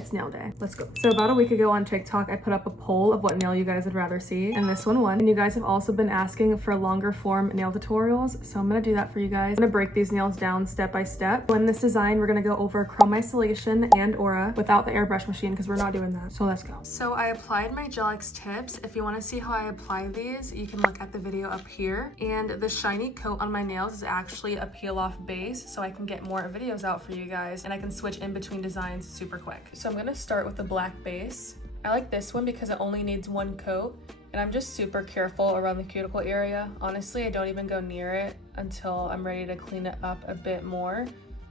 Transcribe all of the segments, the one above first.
it's nail day. Let's go. So about a week ago on TikTok, I put up a poll of what nail you guys would rather see, and this one won. And you guys have also been asking for longer form nail tutorials, so I'm gonna do that for you guys. I'm gonna break these nails down step by step. So in this design, we're gonna go over chrome isolation and aura without the airbrush machine because we're not doing that. So let's go. So I applied my Gel X tips. If you want to see how I apply these, you can look at the video up here. And the shiny coat on my nails is actually a peel off base, so I can get more videos out for you guys and I can switch in between designs super quick. So I'm gonna start with the black base. I like this one because it only needs one coat, and I'm just super careful around the cuticle area. Honestly, I don't even go near it until I'm ready to clean it up a bit more.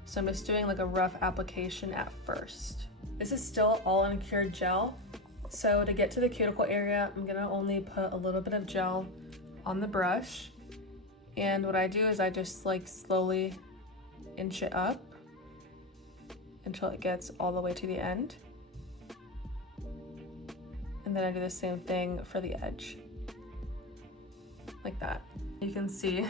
So I'm just doing like a rough application at first. This is still all uncured gel. So to get to the cuticle area, I'm gonna only put a little bit of gel on the brush. And what I do is I just like slowly inch it up until it gets all the way to the end. And then I do the same thing for the edge, like that. You can see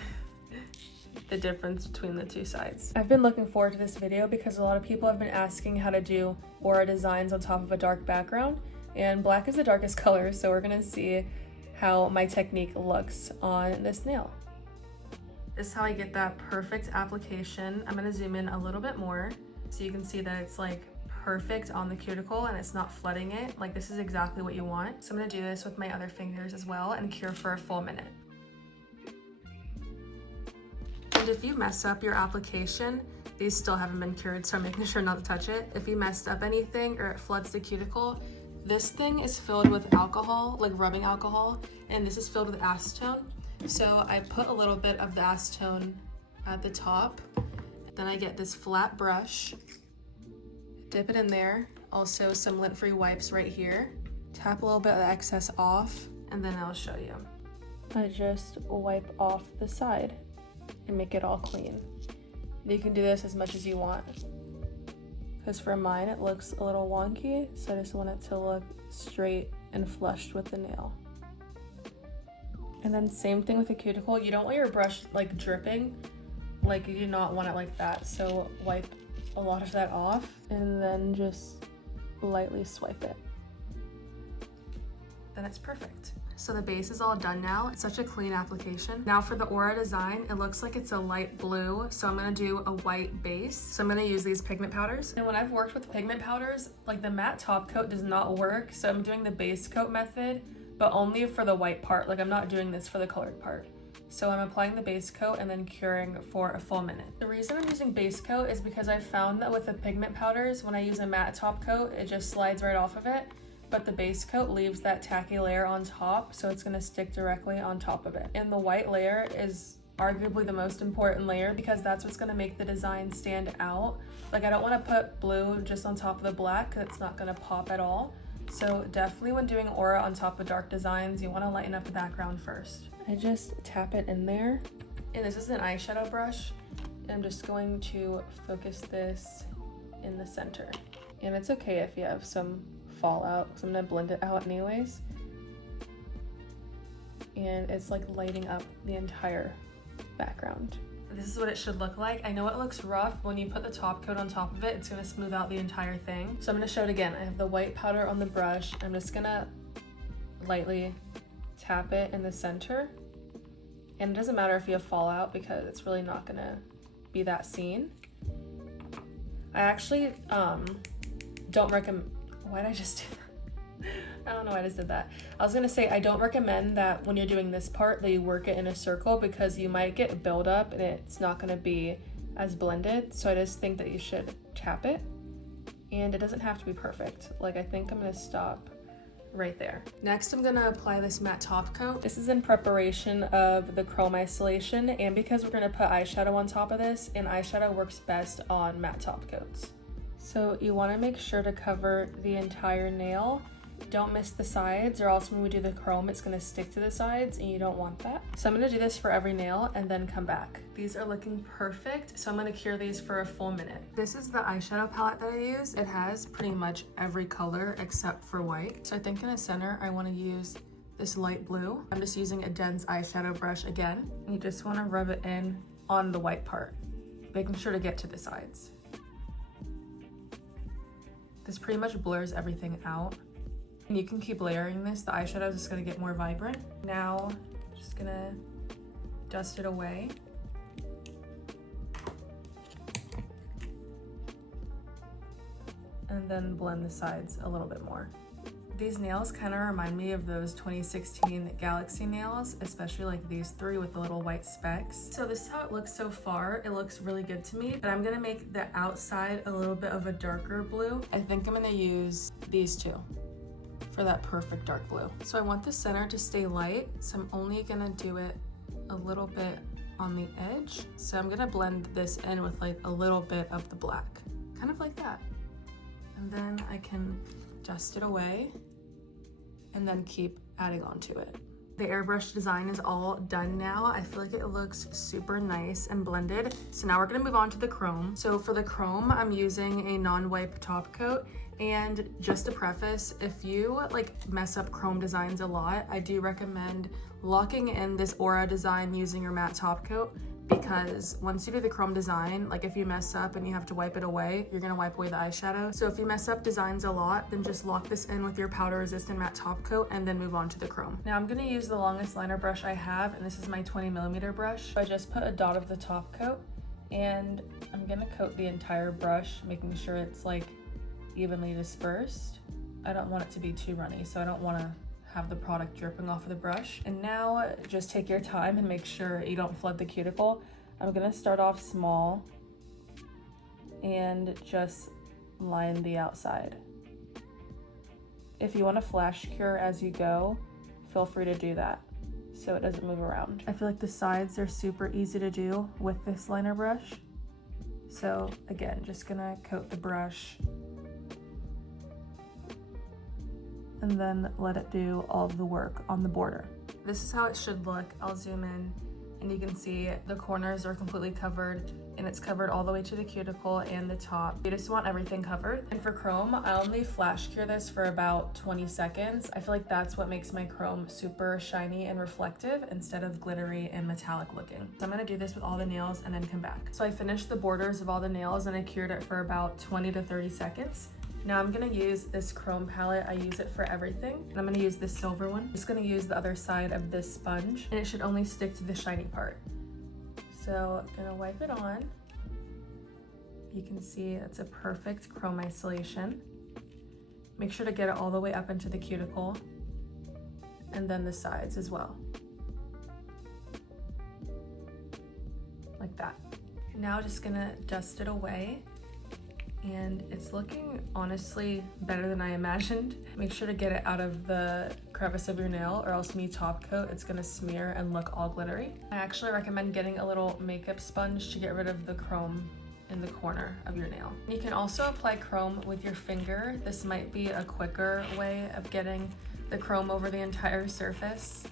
the difference between the two sides. I've been looking forward to this video because a lot of people have been asking how to do aura designs on top of a dark background, and black is the darkest color, so we're gonna see how my technique looks on this nail. This is how I get that perfect application. I'm gonna zoom in a little bit more so you can see that it's like perfect on the cuticle and it's not flooding it. Like, this is exactly what you want. So I'm gonna do this with my other fingers as well and cure for a full minute. And if you mess up your application, these still haven't been cured, so I'm making sure not to touch it. If you messed up anything or it floods the cuticle, this thing is filled with alcohol, like rubbing alcohol, and this is filled with acetone. So I put a little bit of the acetone at the top. Then I get this flat brush, dip it in there. Also some lint-free wipes right here. Tap a little bit of the excess off, and then I'll show you. I just wipe off the side and make it all clean. You can do this as much as you want. Because for mine, it looks a little wonky, so I just want it to look straight and flushed with the nail. And then same thing with the cuticle. You don't want your brush like dripping. Like, you do not want it like that. So wipe a lot of that off and then just lightly swipe it. Then it's perfect. So the base is all done now. It's such a clean application. Now for the aura design, it looks like it's a light blue. So I'm gonna do a white base. So I'm gonna use these pigment powders. And when I've worked with pigment powders, like the matte top coat does not work. So I'm doing the base coat method, but only for the white part. Like, I'm not doing this for the colored part. So I'm applying the base coat and then curing for a full minute. The reason I'm using base coat is because I found that with the pigment powders, when I use a matte top coat, it just slides right off of it. But the base coat leaves that tacky layer on top, so it's gonna stick directly on top of it. And the white layer is arguably the most important layer because that's what's gonna make the design stand out. Like, I don't wanna put blue just on top of the black because it's not gonna pop at all. So definitely when doing aura on top of dark designs, you wanna lighten up the background first. I just tap it in there. And this is an eyeshadow brush. And I'm just going to focus this in the center. And it's okay if you have some fallout, because I'm gonna blend it out anyways. And it's like lighting up the entire background. This is what it should look like. I know it looks rough. When you put the top coat on top of it, it's gonna smooth out the entire thing. So I'm gonna show it again. I have the white powder on the brush. I'm just gonna lightly tap it in the center. And it doesn't matter if you have fallout because it's really not gonna be that seen. I actually don't recommend, why did I just do that? I don't know why I just did that. I was gonna say, I don't recommend that when you're doing this part that you work it in a circle because you might get buildup and it's not gonna be as blended. So I just think that you should tap it, and it doesn't have to be perfect. Like, I think I'm gonna stop right there. Next, I'm gonna apply this matte top coat. This is in preparation of the chrome isolation, and because we're gonna put eyeshadow on top of this, and eyeshadow works best on matte top coats. So you wanna make sure to cover the entire nail. Don't miss the sides, or else when we do the chrome, it's gonna stick to the sides and you don't want that. So I'm gonna do this for every nail and then come back. These are looking perfect, so I'm gonna cure these for a full minute. This is the eyeshadow palette that I use. It has pretty much every color except for white. So I think in the center, I wanna use this light blue. I'm just using a dense eyeshadow brush again. And you just wanna rub it in on the white part, making sure to get to the sides. This pretty much blurs everything out. And you can keep layering this. The eyeshadow is just gonna get more vibrant. Now, just gonna dust it away. And then blend the sides a little bit more. These nails kind of remind me of those 2016 Galaxy nails, especially like these three with the little white specks. So this is how it looks so far. It looks really good to me, but I'm gonna make the outside a little bit of a darker blue. I think I'm gonna use these two for that perfect dark blue. So I want the center to stay light, so I'm only gonna do it a little bit on the edge. So I'm gonna blend this in with like a little bit of the black, kind of like that. And then I can dust it away and then keep adding on to it. The airbrush design is all done now. I feel like it looks super nice and blended. So now we're gonna move on to the chrome. So for the chrome, I'm using a non-wipe top coat. And just to preface, if you like mess up chrome designs a lot, I do recommend locking in this aura design using your matte top coat, because once you do the chrome design, like if you mess up and you have to wipe it away, you're gonna wipe away the eyeshadow. So if you mess up designs a lot, then just lock this in with your powder resistant matte top coat and then move on to the chrome. Now I'm gonna use the longest liner brush I have, and this is my 20mm brush. I just put a dot of the top coat and I'm gonna coat the entire brush, making sure it's like evenly dispersed. I don't want it to be too runny, so I don't wanna have the product dripping off of the brush. And now just take your time and make sure you don't flood the cuticle. I'm gonna start off small and just line the outside. If you want to flash cure as you go, feel free to do that so it doesn't move around. I feel like the sides are super easy to do with this liner brush. So again, just gonna coat the brush and then let it do all of the work on the border. This is how it should look. I'll zoom in and you can see the corners are completely covered and it's covered all the way to the cuticle and the top. You just want everything covered. And for chrome, I only flash cure this for about 20 seconds. I feel like that's what makes my chrome super shiny and reflective instead of glittery and metallic looking. So I'm gonna do this with all the nails and then come back. So I finished the borders of all the nails and I cured it for about 20 to 30 seconds. Now I'm gonna use this chrome palette. I use it for everything. And I'm gonna use this silver one. I'm just gonna use the other side of this sponge and it should only stick to the shiny part. So I'm gonna wipe it on. You can see it's a perfect chrome isolation. Make sure to get it all the way up into the cuticle and then the sides as well. Like that. Now just gonna dust it away. And it's looking honestly better than I imagined. Make sure to get it out of the crevice of your nail or else when you top coat, it's gonna smear and look all glittery. I actually recommend getting a little makeup sponge to get rid of the chrome in the corner of your nail. You can also apply chrome with your finger. This might be a quicker way of getting the chrome over the entire surface.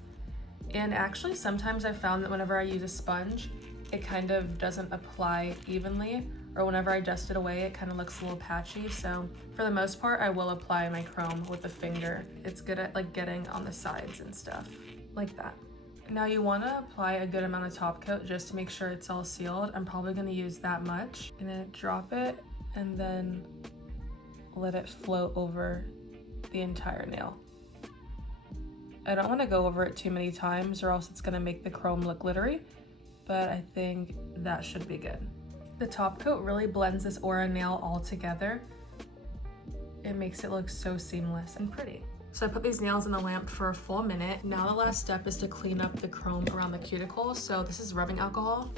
And actually sometimes I've found that whenever I use a sponge, it kind of doesn't apply evenly, or whenever I dust it away, it kind of looks a little patchy. So for the most part, I will apply my chrome with the finger. It's good at like getting on the sides and stuff like that. Now you want to apply a good amount of top coat just to make sure it's all sealed. I'm probably going to use that much. I'm going to drop it and then let it float over the entire nail. I don't want to go over it too many times or else it's going to make the chrome look glittery, but I think that should be good. The top coat really blends this aura nail all together. It makes it look so seamless and pretty. So I put these nails in the lamp for a full minute. Now the last step is to clean up the chrome around the cuticle. So this is rubbing alcohol.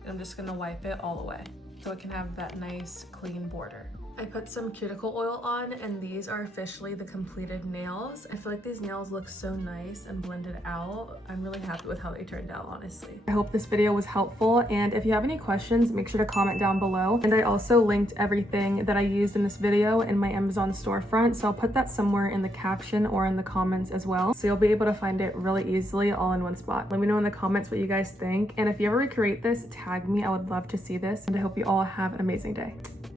And I'm just gonna wipe it all away so it can have that nice clean border. I put some cuticle oil on and these are officially the completed nails. I feel like these nails look so nice and blended out. I'm really happy with how they turned out, honestly. I hope this video was helpful, and if you have any questions, make sure to comment down below. And I also linked everything that I used in this video in my Amazon storefront, so I'll put that somewhere in the caption or in the comments as well. So you'll be able to find it really easily all in one spot. Let me know in the comments what you guys think, and if you ever recreate this, tag me. I would love to see this, and I hope you all have an amazing day.